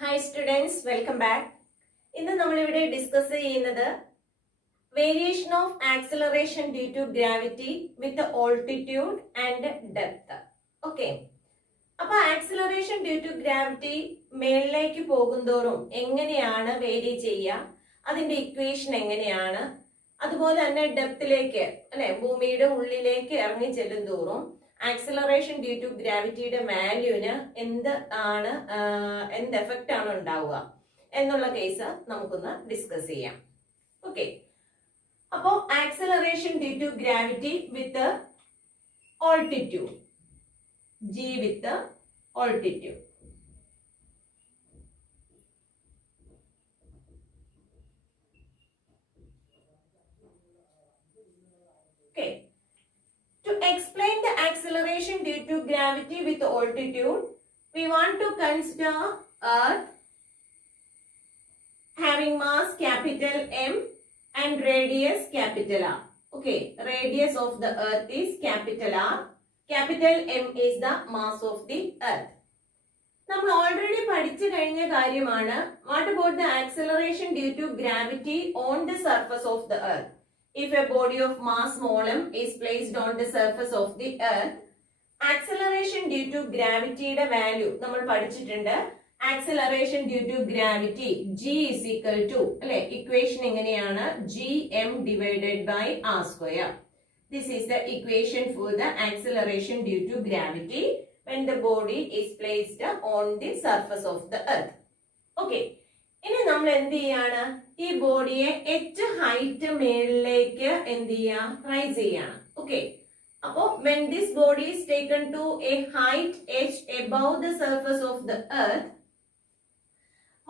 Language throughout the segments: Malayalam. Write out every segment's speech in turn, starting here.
Hi students, welcome back. ഇന്ന് നമ്മൾ ഇവിടെ ഡിസ്കസ് ചെയ്യുന്നത് variation of acceleration due to gravity with altitude and depth. Okay, അപ്പൊ ആക്സിലറേഷൻ ഡ്യൂ ടു ഗ്രാവിറ്റി മേളിലേക്ക് പോകുന്തോറും എങ്ങനെയാണ് വേരി ചെയ്യുക, അതിന്റെ ഇക്വേഷൻ എങ്ങനെയാണ്, അതുപോലെ തന്നെ ഡെപ്തിലേക്ക് അല്ലെ ഭൂമിയുടെ ഉള്ളിലേക്ക് ഇറങ്ങി ചെല്ലും തോറും ആക്സിലറേഷൻ ഡ്യൂ ടു ഗ്രാവിറ്റിയുടെ വാല്യൂവിന് എന്ത് എഫക്റ്റ് ആണ് ഉണ്ടാവുക എന്നുള്ള കേസ് നമുക്കൊന്ന് ഡിസ്കസ് ചെയ്യാം. ഓക്കെ, അപ്പോ acceleration due to gravity with altitude, g with altitude. Okay. To explain the acceleration due to gravity with altitude, we want to consider Earth having mass capital M and radius capital R. Okay, radius of the Earth is capital R. Capital M is the mass of the Earth. നമ്മൾ ഓൾറെഡി പഠിച്ചു കഴിഞ്ഞ കാര്യമാണ്. What about the acceleration due to gravity on the surface of the Earth? If a body of mass m is placed on the surface of the earth, acceleration due to gravity യുടെ വാല്യൂ നമ്മൾ പഠിച്ചിട്ടുണ്ട്. Acceleration due to gravity g is equal to അല്ലെ, ഇക്വേഷൻ എങ്ങനെയാണ്, gm divided by r square. This is the equation for the acceleration due to gravity when the body is placed on the surface of the earth. Okay, ഇനി നമ്മൾ എന്ത് ചെയ്യാണ്, ഈ ബോഡിയെ h ഹൈറ്റ് മേളിലേക്ക് എന്ത് ചെയ്യാ, റൈസ് ചെയ്യാണ്. ഓക്കെ, അപ്പോ when this body is taken to a height h above the surface of the earth,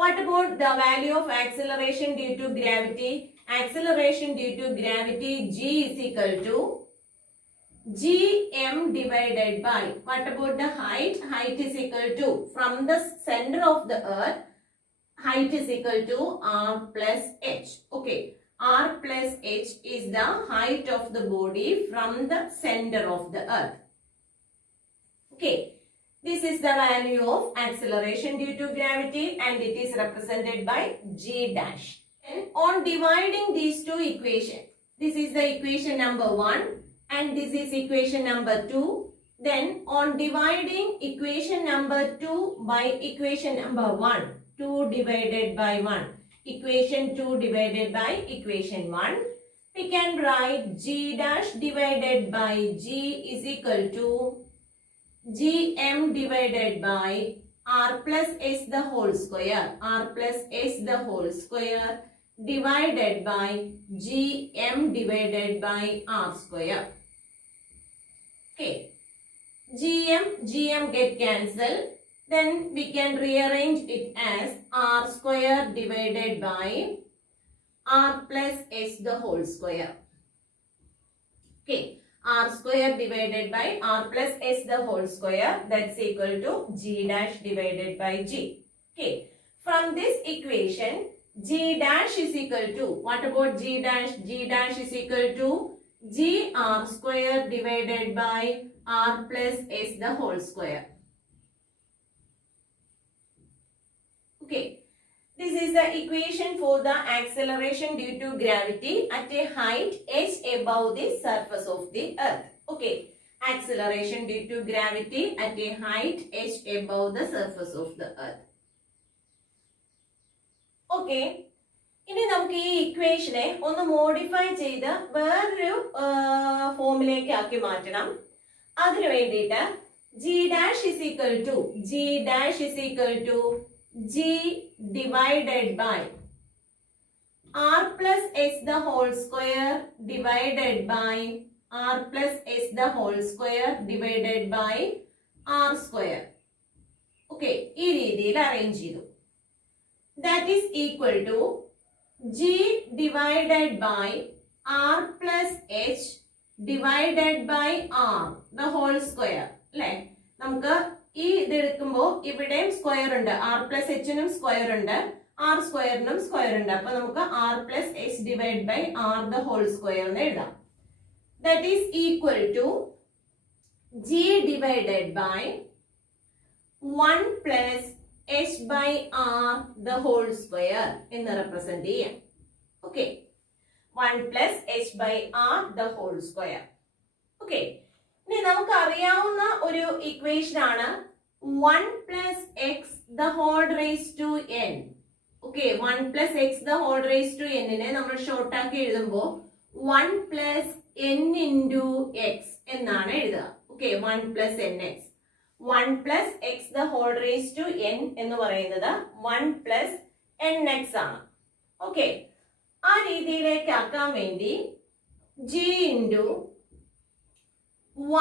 what about the value of acceleration due to gravity? Acceleration due to gravity g is equal to gm divided by, what about the height? Height is equal to, from the center of the earth, height is equal to r plus h. Okay, r plus h is the height of the body from the center of the earth. Okay, this is the value of acceleration due to gravity and it is represented by g dash. And on dividing these two equations, this is the equation number 1 and this is equation number 2. Then on dividing equation number 2 by equation number 1, 2 divided by 1, equation 2 divided by equation 1, we can write g dash divided by g is equal to gm divided by r plus s the whole square, r plus s the whole square divided by gm divided by r square. Okay, gm get cancelled. Then we can rearrange it as r square divided by r plus s the whole square. Okay, r square divided by r plus s the whole square, that's equal to g dash divided by g. Okay, from this equation g dash is equal to, what about g dash? G dash is equal to g r square divided by r plus s the whole square. Okay, this is the equation for the acceleration due to gravity at a height h above the surface of the earth. Okay, acceleration due to gravity at a height h above the surface of the earth. Okay, ഇനി നമുക്ക് ഈ ഇക്വേഷനെ ഒന്ന് മോഡിഫൈ ചെയ്ത് വേറൊരു ഫോമിലേക്ക് ആക്കി മാറ്റണം. അതിനു വേണ്ടിയിട്ട് g dash is equal to g divided by r plus s the whole square divided by r plus s the whole square divided by r square. Okay, ഈ രീതിയിൽ അറേഞ്ച് ചെയ്തു. That is equal to g divided by r plus h divided by r the whole square. അല്ലെ, നമുക്ക് ഈ ഇതെടുക്കുമ്പോ ഇവിടെയും സ്ക്വയർ ഉണ്ട്, ആർ പ്ലസ് എച്ചിനും സ്ക്വയർ ഉണ്ട്, ആർ സ്ക്വയറിനും സ്ക്വയർ ഉണ്ട്. അപ്പൊ നമുക്ക് r plus h divide by r the whole square എന്ന് എഴുതാം. That is equal to g divided by 1 plus h by r the whole square എന്ന് റെപ്രസെന്റ് ചെയ്യാം. Okay, 1 plus h by r the whole square. Okay, ഇനി നമുക്ക് അറിയാവുന്ന ഒരു ഇക്വേഷൻ ആണ് 1 plus x the whole raised to n. Okay, 1 plus x the whole raised to n നെ നമ്മൾ ഷോർട്ട് ആക്കി എഴുതുമ്പോൾ 1 plus n into x എന്നാണ് എഴുതുക. Okay, 1 plus nx. 1 plus x the whole raised to n എന്ന് പറയുന്നത് 1 plus nx ആണ്. ഓക്കെ, ആ രീതിയിലേക്ക് ആക്കാൻ വേണ്ടി g into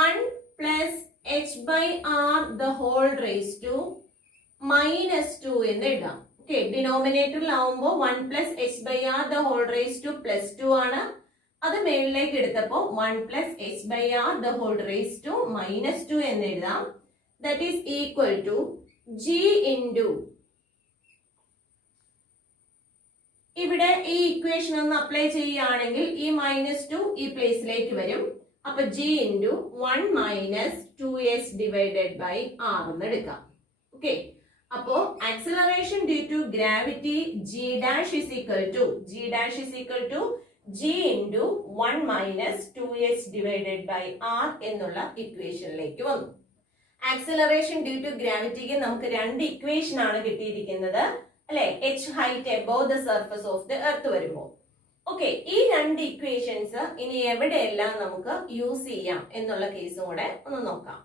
1 plus h by r the whole raised to minus 2 എന്ന് എഴുതാം. ഓക്കെ, ഡിനോമിനേറ്ററിലാവുമ്പോൾ 1 plus h by r the whole raised to plus 2 ആണ്. അത് മേളിലേക്ക് എടുത്തപ്പോൾ 1 plus h by r the whole raised to minus 2 എന്ന് എഴുതാം. That is equal to g into, ഇവിടെ ഈ ഇക്വേഷൻ ഒന്ന് അപ്ലൈ ചെയ്യുകയാണെങ്കിൽ ഈ -2 ഈ പ്ലേസിലേക്ക് വരും. അപ്പൊ g into 1 minus 2s divided by r എന്ന് എടുക്കാം. ഓക്കെ, അപ്പോ acceleration due to gravity g dash is equal to g into 1 minus 2s divided by r എന്നുള്ള ഇക്വേഷനിലേക്ക് വന്നു. ആക്സിലറേഷൻ ഡ്യൂ ടു ഗ്രാവിറ്റിക്ക് നമുക്ക് രണ്ട് ഇക്വേഷൻ ആണ് കിട്ടിയിരിക്കുന്നത് അല്ലെ, h height above the surface of the earth വരുമ്പോൾ. ഓക്കെ, ഈ രണ്ട് ഇക്വേഷൻസ് ഇനി എവിടെയെല്ലാം നമുക്ക് യൂസ് ചെയ്യാം എന്നുള്ള കേസും കൂടെ ഒന്ന് നോക്കാം.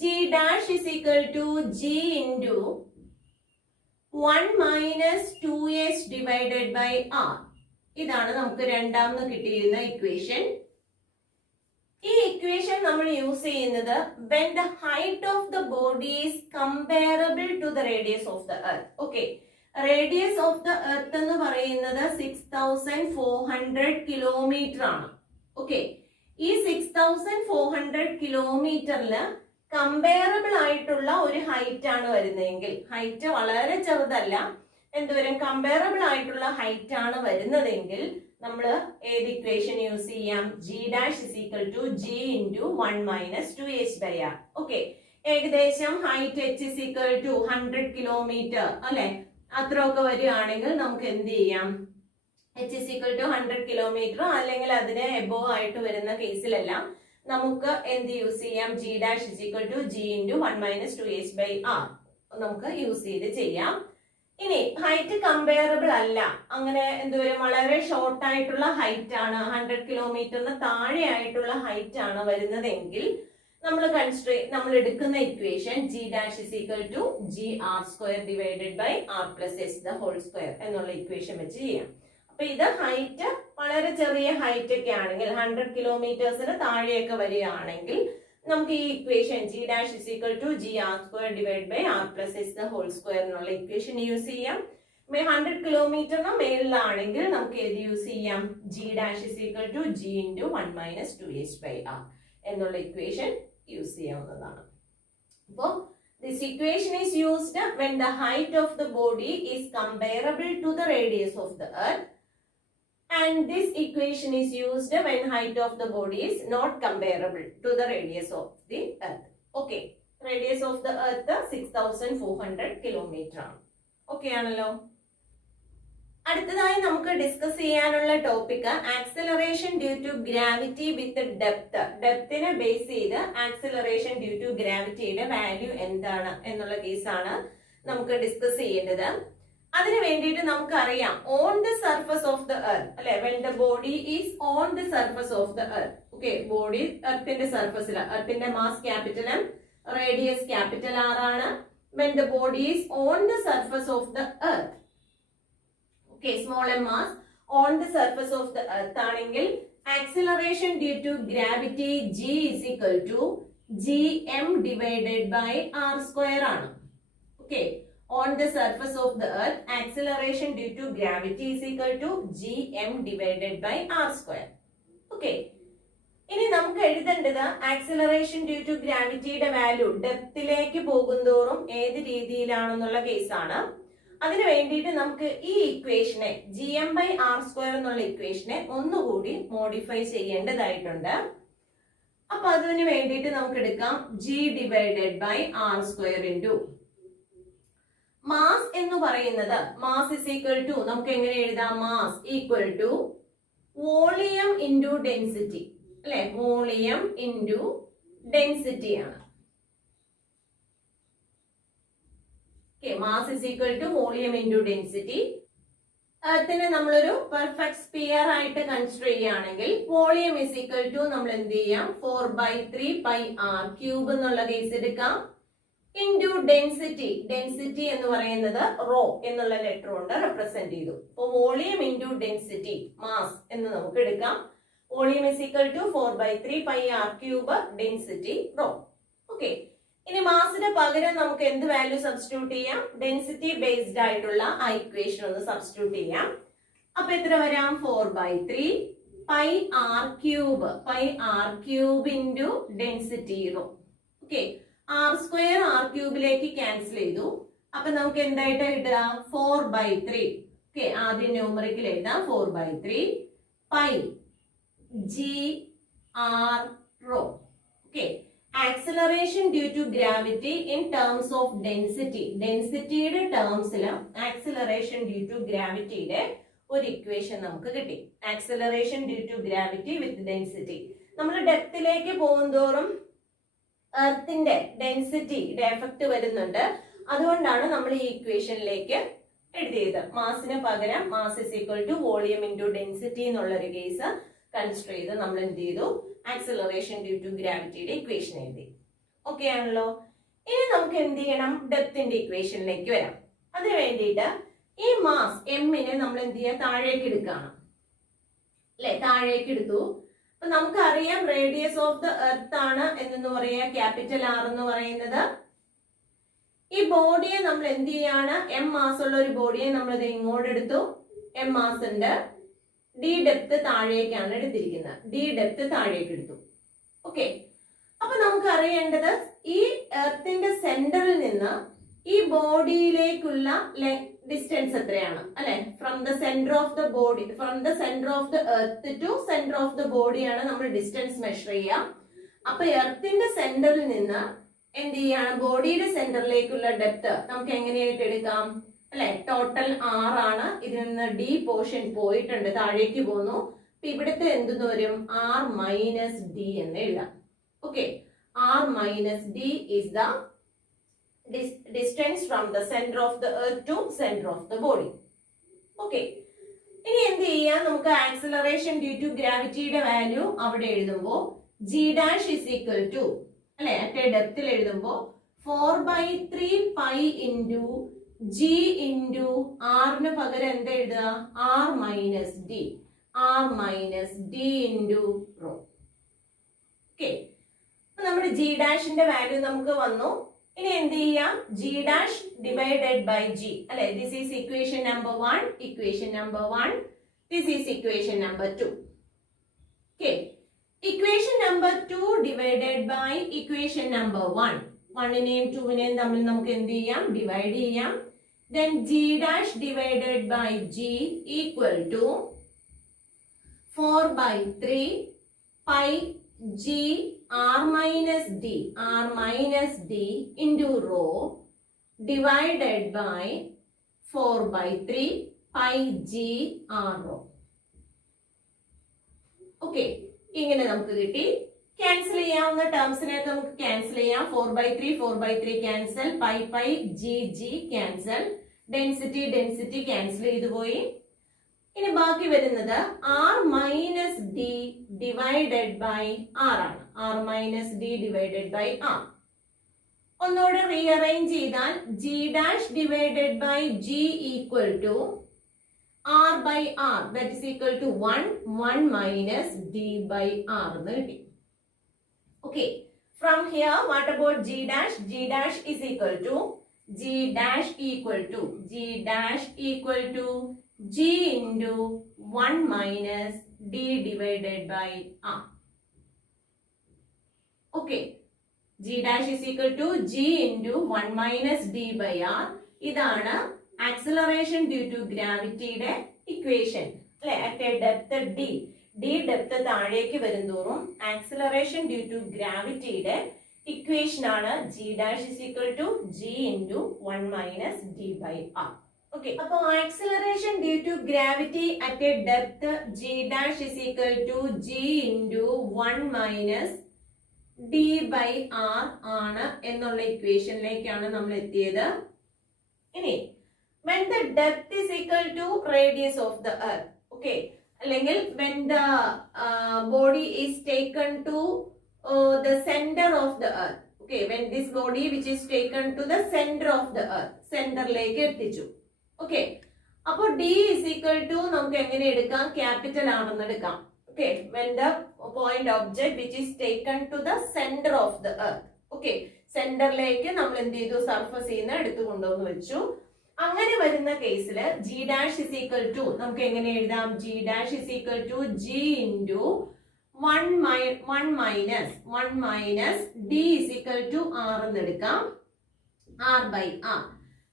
g dash is equal to g into 1 minus 2s divided by r. ഇതാണ് നമുക്ക് രണ്ടാമത് കിട്ടിയിരുന്ന ഇക്വേഷൻ. ഈ ഇക്വേഷൻ നമ്മൾ യൂസ് ചെയ്യുന്നത് when the height of the body is comparable to the radius of the earth. Okay, radius of the earth എന്ന് പറയുന്നത് 6400 കിലോമീറ്റർ ആണ്. ഓക്കെ, ഈ 6400 കിലോമീറ്ററില് കമ്പയറബിൾ ആയിട്ടുള്ള ഒരു ഹൈറ്റ് ആണ് വരുന്നതെങ്കിൽ, ഹൈറ്റ് വളരെ ചെറുതല്ല, എന്തോരം കമ്പയറബിൾ ആയിട്ടുള്ള ഹൈറ്റ് ആണ് വരുന്നതെങ്കിൽ നമ്മൾ ഏത് ഇക്വേഷൻ യൂസ് ചെയ്യാം? g dash is equal to g into 1 minus 2h by r. Okay, ഏകദേശം height h is equal to 100 kilometre അല്ലെ, അത്രയൊക്കെ വരികയാണെങ്കിൽ നമുക്ക് എന്ത് ചെയ്യാം? h is equal to 100 kilometre അല്ലെങ്കിൽ അതിന് എബോവ് ആയിട്ട് വരുന്ന കേസിലെല്ലാം നമുക്ക് എന്ത് യൂസ് ചെയ്യാം? g dash is equal to g into 1 minus 2h by r നമുക്ക് യൂസ് ചെയ്ത് ചെയ്യാം. ഇനി ഹൈറ്റ് കമ്പയറബിൾ അല്ല, അങ്ങനെ എന്തോരം വളരെ ഷോർട്ട് ആയിട്ടുള്ള ഹൈറ്റ് ആണ്, 100 കിലോമീറ്ററിന് താഴെ ആയിട്ടുള്ള ഹൈറ്റ് ആണ് വരുന്നതെങ്കിൽ നമ്മൾ എടുക്കുന്ന equation g dash is equal to g r square divided by r plus h the whole square എന്നുള്ള ഇക്വേഷൻ വെച്ച് ചെയ്യാം. അപ്പൊ ഇത് ഹൈറ്റ് വളരെ ചെറിയ ഹൈറ്റ് ഒക്കെ ആണെങ്കിൽ 100 കിലോമീറ്റേഴ്സിന് താഴെയൊക്കെ വരികയാണെങ്കിൽ നമുക്ക് ഈ equation g dash is equal to g r square divided by r plus h the whole square എന്നുള്ള ഇക്വേഷൻ യൂസ് ചെയ്യാം. 100 കിലോമീറ്ററിന് മേളിലാണെങ്കിൽ നമുക്ക് ഏത് യൂസ് ചെയ്യാം? g dash is equal to g into 1 minus 2h by r എന്നുള്ള ഇക്വേഷൻ യൂസ് ചെയ്യാവുന്നതാണ്. അപ്പോൾ this equation is used when the height of the body is comparable to the radius of the earth, and this equation is used when height of the body is not comparable to the radius of the earth. Okay, radius of the earth 6400 kilometer ആണ്. ഓക്കെ ആണല്ലോ. അടുത്തതായി നമുക്ക് ഡിസ്കസ് ചെയ്യാനുള്ള topic acceleration due to gravity with depth. ഡെപ്തിനെ ബേസ് ചെയ്ത് ആക്സിലറേഷൻ ഡ്യൂ ടു ഗ്രാവിറ്റിയുടെ വാല്യൂ എന്താണ് എന്നുള്ള കേസാണ് നമുക്ക് ഡിസ്കസ് ചെയ്യേണ്ടത്. അതിനു വേണ്ടിയിട്ട് നമുക്കറിയാം on the surface of the earth അല്ലെ, when the body is on the surface of the earth. Okay, body എർത്തിന്റെ സർഫസിൽ, എർത്തിന്റെ mass capital M, radius capital R ആണ്. When the body is on the surface of the earth, okay, small m mass on the surface of the earth ആണെങ്കിൽ acceleration due to gravity g is equal to gm divided by r square ആണ്. Okay, on the surface of the earth acceleration due to gravity is equal to gm divided by r square. Okay, ഇനി നമുക്ക് എഴുതേണ്ടത് ആക്സിലറേഷൻ ഡ്യൂ ടു ഗ്രാവിറ്റിയുടെ വാല്യൂ ഡെപ്തിലേക്ക് പോകുന്തോറും ഏത് രീതിയിലാണെന്നുള്ള കേസാണ്. അതിനു വേണ്ടിയിട്ട് നമുക്ക് ഈ ഇക്വേഷനെ gm by r square എന്നുള്ള ഇക്വേഷനെ ഒന്നുകൂടി മോഡിഫൈ ചെയ്യേണ്ടതായിട്ടുണ്ട്. അപ്പൊ അതിന് വേണ്ടിയിട്ട് നമുക്ക് എടുക്കാം g divided by r square into mass എന്ന് പറയുന്നത് മാസ് ഇസ് ഈക്വൽ ടു നമുക്ക് എങ്ങനെ എഴുതാം? Mass equal to volume into density അല്ലെ? വോളിയം ഇൻറ്റു ഡെൻസിറ്റി ആണ്. Mass is equal to volume into density. എർത്തിനെ നമ്മളൊരു പെർഫെക്റ്റ് സ്പിയർ ആയിട്ട് കൺസിഡർ ചെയ്യുകയാണെങ്കിൽ വോളിയം ഇസ് ഈക്വൽ ടു നമ്മൾ എന്ത് ചെയ്യാം? 4/3 പൈ ആർ ക്യൂബ് എന്നുള്ള കേസ് എടുക്കാം. Into density. ഡെൻസിറ്റി എന്ന് പറയുന്നത് റോ എന്നുള്ള ലെറ്റർ കൊണ്ട് റെപ്രസെന്റ് ചെയ്തു. അപ്പൊ വോളിയം ഇൻറ്റു ഡെൻസിറ്റി മാസ് എന്ന് നമുക്ക് എടുക്കാം. Volume is equal to 4/3 pi R cube density rho. Okay, ഇനി മാസിന് പകരം നമുക്ക് എന്ത് വാല്യൂ സബ്സ്റ്റിറ്റ്യൂട്ട് ചെയ്യാം? ഡെൻസിറ്റി ബേസ്ഡ് ആയിട്ടുള്ള ആ ഇക്വേഷൻ ഒന്ന് സബ്സ്റ്റിറ്റ്യൂട്ട് ചെയ്യാം. അപ്പൊ എത്ര വരാം? 4/3 pi R cube into density rho. Okay, R square R ക്യൂബിലേക്ക് ക്യാൻസൽ ചെയ്തു. അപ്പൊ നമുക്ക് എന്തായിട്ട് കിട്ടുക? 4/3. ഓക്കെ, ആദ്യം ന്യൂമറിക്കൽ എഴുതാം. 4/3 pi G R rho. Okay, acceleration due to gravity in terms of density. ഡെൻസിറ്റിയുടെ ടേംസിൽ ആക്സിലറേഷൻ ഡ്യൂ ടു ഗ്രാവിറ്റിയുടെ ഒരു ഇക്വേഷൻ നമുക്ക് കിട്ടി. Acceleration due to gravity with density. നമ്മൾ ഡെപ്തിലേക്ക് പോകുന്തോറും എർത്തിന്റെ ഡെൻസിറ്റിയുടെ എഫക്ട് വരുന്നുണ്ട്. അതുകൊണ്ടാണ് നമ്മൾ ഈ ഇക്വേഷനിലേക്ക് എഴുതിയത്. മാസിന് പകരം mass is equal to volume into density എന്നുള്ളൊരു കേസ് കൺസിഡർ ചെയ്ത് നമ്മൾ എന്ത് ചെയ്തു? ആക്സിലറേഷൻ ഡ്യൂ ടു ഗ്രാവിറ്റിയുടെ ഇക്വേഷൻ എഴുതി. ഓക്കെ ആണല്ലോ. ഇനി നമുക്ക് എന്ത് ചെയ്യണം? ഡെപ്തിന്റെ ഇക്വേഷനിലേക്ക് വരാം. അതിന് വേണ്ടിയിട്ട് ഈ മാസ് എമ്മിനെ നമ്മൾ എന്ത് ചെയ്യുക? താഴേക്ക് എടുക്കുകയാണ് അല്ലെ? താഴേക്ക് എടുത്തു. അപ്പൊ നമുക്കറിയാം റേഡിയസ് ഓഫ് ദ എർത്ത് ആണ് എന്ന് പറയാ ക്യാപിറ്റൽ ആർ എന്ന് പറയുന്നത്. ഈ ബോഡിയെ നമ്മൾ എന്ത് ചെയ്യാണ്? എം മാസ് ഉള്ള ഒരു ബോഡിയെ നമ്മൾ ഇത് ഇങ്ങോട്ട് എടുത്തു. എം മാസ് ഉണ്ട്. ഡി ഡെപ്ത് താഴേക്കാണ് എടുത്തിരിക്കുന്നത്. ഡി ഡെപ്ത് താഴേക്ക് എടുത്തു. ഓക്കെ, അപ്പൊ നമുക്ക് അറിയേണ്ടത് ഈ എർത്തിന്റെ സെന്ററിൽ നിന്ന് ഈ ബോഡിയിലേക്കുള്ള ഡിസ്റ്റൻസ് എത്രയാണ് അല്ലെ? From the centre of the body, from the centre of the earth to centre of the ബോഡിയാണ് നമ്മൾ ഡിസ്റ്റൻസ് മെഷർ ചെയ്യുക. അപ്പൊ എർത്തിന്റെ സെന്ററിൽ നിന്ന് എന്ത് ചെയ്യാണ്? ബോഡിയുടെ സെന്ററിലേക്കുള്ള ഡെപ്ത് നമുക്ക് എങ്ങനെയായിട്ട് എടുക്കാം അല്ലെ? ടോട്ടൽ 6 ആണ്. ഇതിൽ നിന്ന് ഡി പോർഷൻ പോയിട്ടുണ്ട്, താഴേക്ക് പോന്നു. അപ്പൊ ഇവിടുത്തെ എന്തെന്ന് വരും? ആർ മൈനസ് ഡി എന്ന് എഴുതാം. Okay, r minus d is the distance from the center of the earth to center of the body. Okay, ഇനി എന്ത് ചെയ്യാം? നമുക്ക് ആക്സിലറേഷൻ ഡ്യൂ ടു ഗ്രാവിറ്റിയുടെ വാല്യൂ അവിടെ എഴുതുമ്പോൾ g dash is equal to അല്ലെ? അറ്റ് ഡെപ്തിൽ എഴുതുമ്പോൾ 4/3 പൈ ഇൻറ്റു ജി ഇൻറ്റു ആറിന് പകരം എന്താ എഴുതുക? R minus D. R minus D into rho. Okay, നമ്മുടെ ജി ഡാഷിന്റെ വാല്യൂ നമുക്ക് വന്നു. ഇനി എന്ത് ചെയ്യാം? G dash divided by G അല്ലെ? This is equation number 1. Equation number 1. This is equation number 2. Okay, equation number 2 divided by equation number 1. 1നെയും 2നെയും തമ്മിൽ നമുക്ക് എന്ത് ചെയ്യാം? ഡിവൈഡ് ചെയ്യാം. Then g dash divided by g equal to 4/3 pi g r minus d into rho divided by 4/3 pi g r rho. Okay, ഇങ്ങനെ നമുക്ക് കിട്ടി. ക്യാൻസൽ ചെയ്യാവുന്ന ടേംസിനെയൊക്കെ നമുക്ക് ക്യാൻസൽ ചെയ്യാം. 4/3 cancel, pi G cancel, density cancel ചെയ്തു പോയി. ഇനി ബാക്കി വരുന്നത് R minus D divided by R ആണ്. R minus D divided by R. ഒന്നുകൂടെ റീഅറേഞ്ച് ചെയ്താൽ G dash divided by G equal to R by R, that is equal to 1 minus D by R എന്ന് കിട്ടി. Okay, from here what about g dash? G dash is equal to g into 1 minus d divided by r. Okay, g dash is equal to g into 1 minus d by r. ഇതാണ് ആക്സിലറേഷൻ ഡ്യൂ ടു ഗ്രാവിറ്റിയുടെ ഇക്വേഷൻ അല്ലെ? At a depth D depth താഴേക്ക് വരുന്തോറും ആക്സിലറേഷൻ ഡ്യൂ ടു ഗ്രാവിറ്റിയുടെ ഇക്വേഷൻ ആണ് g dash is equal to g into 1 minus d by r. Okay, അപ്പൊ acceleration due to gravity at a depth g dash is equal to g into 1 minus d by r ആണ് എന്നുള്ള ഇക്വേഷനിലേക്കാണ് നമ്മൾ എത്തിയത്. ഇനി when the depth is equal to radius of the earth, okay, അല്ലെങ്കിൽ when the body is taken to the center of the earth, okay, when this body which is taken to the center of the earth, സെന്ററിലേക്ക് എത്തിച്ചു. ഓക്കെ, അപ്പോൾ d is equal to നമുക്ക് എങ്ങനെ എടുക്കാം? ക്യാപിറ്റൽ ആണെന്ന് എടുക്കാം. Okay, when the point object which is taken to the center of the earth, okay, സെന്ററിലേക്ക് നമ്മൾ എന്ത് ചെയ്തു? സർഫസിൽ നിന്ന് എടുത്തു കൊണ്ടുവന്ന് വെച്ചു. അങ്ങനെ വരുന്ന കേസിൽ g dash is equal to നമുക്ക് എങ്ങനെ എഴുതാം? g dash is equal to g into 1 minus d is equal to r എന്ന് എടുക്കാം. r by r,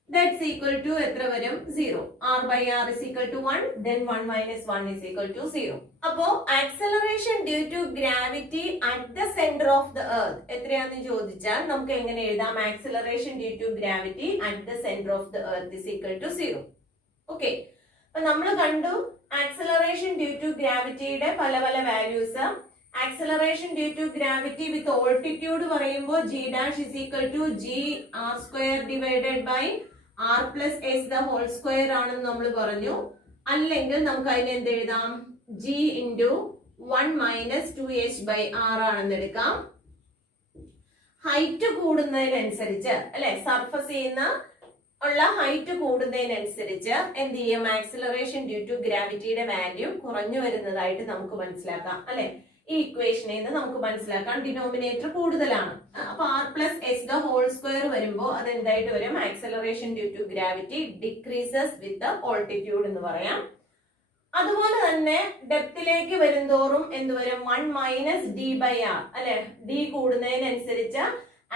that's equal to എത്ര വരും? 0. r by r is equal to 1, then 1 minus 1 is equal to 0. അപ്പോ acceleration due to gravity at the centre of the earth എത്രയാണെന്ന് ചോദിച്ചാൽ നമുക്ക് എങ്ങനെ എഴുതാം? Acceleration due to gravity at the centre of the earth is equal to 0. Okay, അപ്പൊ നമ്മൾ കണ്ടു ആക്സലറേഷൻ ഡ്യൂ ടു ഗ്രാവിറ്റിയുടെ പല പല values. Acceleration due to gravity with altitude പറയുമ്പോൾ g dash is equal to g r square divided by r plus s the whole square ആണെന്ന് നമ്മൾ പറഞ്ഞു. അല്ലെങ്കിൽ നമുക്ക് അതിനെ എന്ത് എഴുതാം? g into 1 minus 2h by r ആണെന്ന് എടുക്കാം. ഹൈറ്റ് കൂടുന്നതിനനുസരിച്ച് അല്ലെ, സർഫസ് ചെയ്യുന്ന ഉള്ള ഹൈറ്റ് കൂടുന്നതിനനുസരിച്ച് എന്ത് ചെയ്യും? ആക്സിലറേഷൻ ഡ്യൂ ടു ഗ്രാവിറ്റിയുടെ വാല്യൂ കുറഞ്ഞു വരുന്നതായിട്ട് നമുക്ക് മനസ്സിലാക്കാം അല്ലെ. ഈ ഇക്വേഷനിൽ നിന്ന് നമുക്ക് മനസ്സിലാക്കാം ഡിനോമിനേറ്റർ കൂടുതലാണ്. അപ്പൊ r plus s the whole square വരുമ്പോൾ അത് എന്തായിട്ട് വരും? Acceleration due to gravity decreases with the altitude എന്ന് പറയാം. അതുപോലെ തന്നെ ഡെപ്തിലേക്ക് വരുംതോറും എന്ത് വരും? 1 മൈനസ് d by r അല്ലെ. d കൂടുന്നതിനനുസരിച്ച്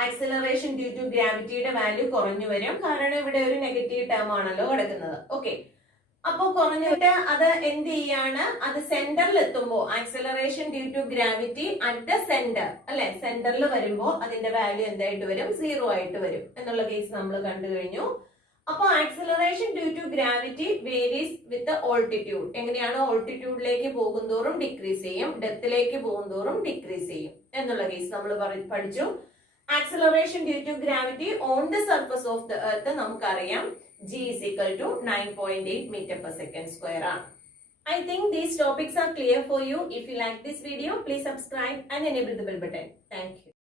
ആക്സിലറേഷൻ ഡ്യൂ ടു ഗ്രാവിറ്റിയുടെ വാല്യൂ കുറഞ്ഞു വരും. കാരണം ഇവിടെ ഒരു നെഗറ്റീവ് ടേം ആണല്ലോ കിടക്കുന്നത്. ഓക്കെ, അപ്പൊ കുറഞ്ഞിട്ട് അത് എന്ത് ചെയ്യാണ്? അത് സെന്ററിൽ എത്തുമ്പോൾ acceleration due to gravity at the centre അല്ലെ, സെന്ററിൽ വരുമ്പോൾ അതിന്റെ വാല്യൂ എന്തായിട്ട് വരും? 0 ആയിട്ട് വരും എന്നുള്ള കേസ് നമ്മൾ കണ്ടു കഴിഞ്ഞു. അപ്പൊ acceleration due to gravity varies with altitude. എങ്ങനെയാണ്? ഓൾട്ടിറ്റ്യൂഡിലേക്ക് പോകുന്തോറും ഡിക്രീസ് ചെയ്യും, ഡെപ്തിലേക്ക് പോകുന്തോറും ഡിക്രീസ് ചെയ്യും എന്നുള്ള കേസ് നമ്മൾ പഠിച്ചു. Acceleration due to gravity on the surface of the earth നമുക്കറിയാം g is equal to 9.8 meter per second square ആണ്. I think these topics are clear for you. If you like this video, please subscribe and enable the bell button. Thank you.